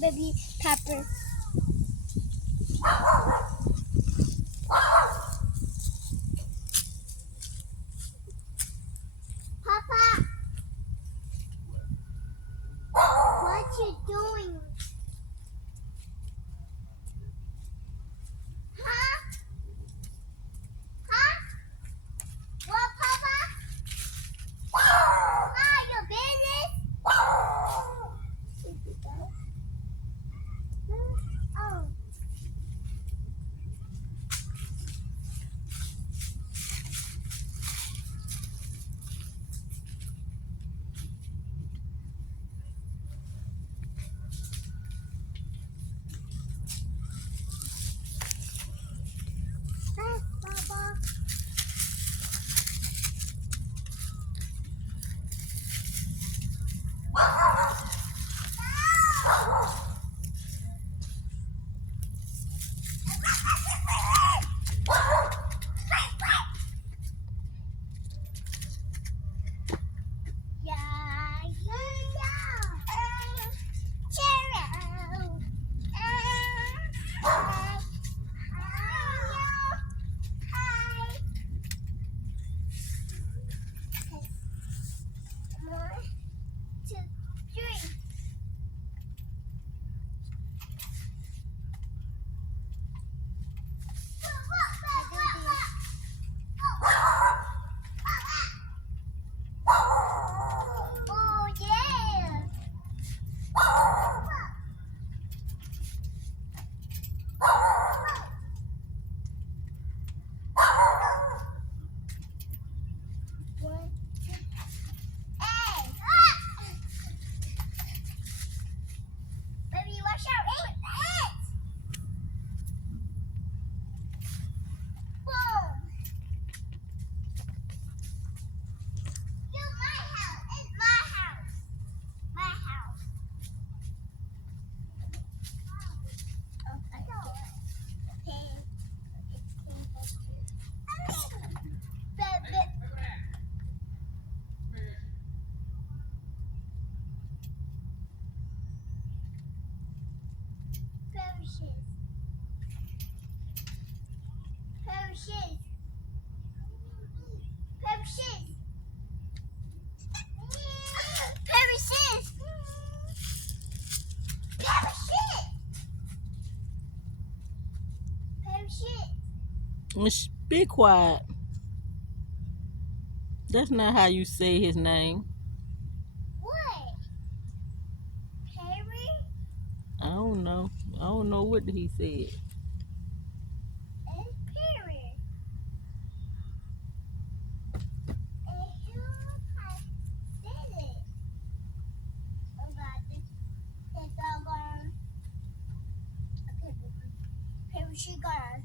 Baby pepper. Papa, what you doing? Huh? Huh? What, Papa? Hi, your business? Oh. Hi, Papa. Yeah, Cheerio. Hi. One, two, three. Oh yeah. One, two. Hey. Baby, watch out. Hey. Boom. You my house. It's my house. My house. Okay. Parishes. Parishes. Parishes. Parishes. Parishes. Parishes. Miss, be quiet. That's not how you say his name. What? Perry? I don't know. I don't know what he said. And Perry. And who has said it? Oh God, it's all gone. Okay, Perry, she gone.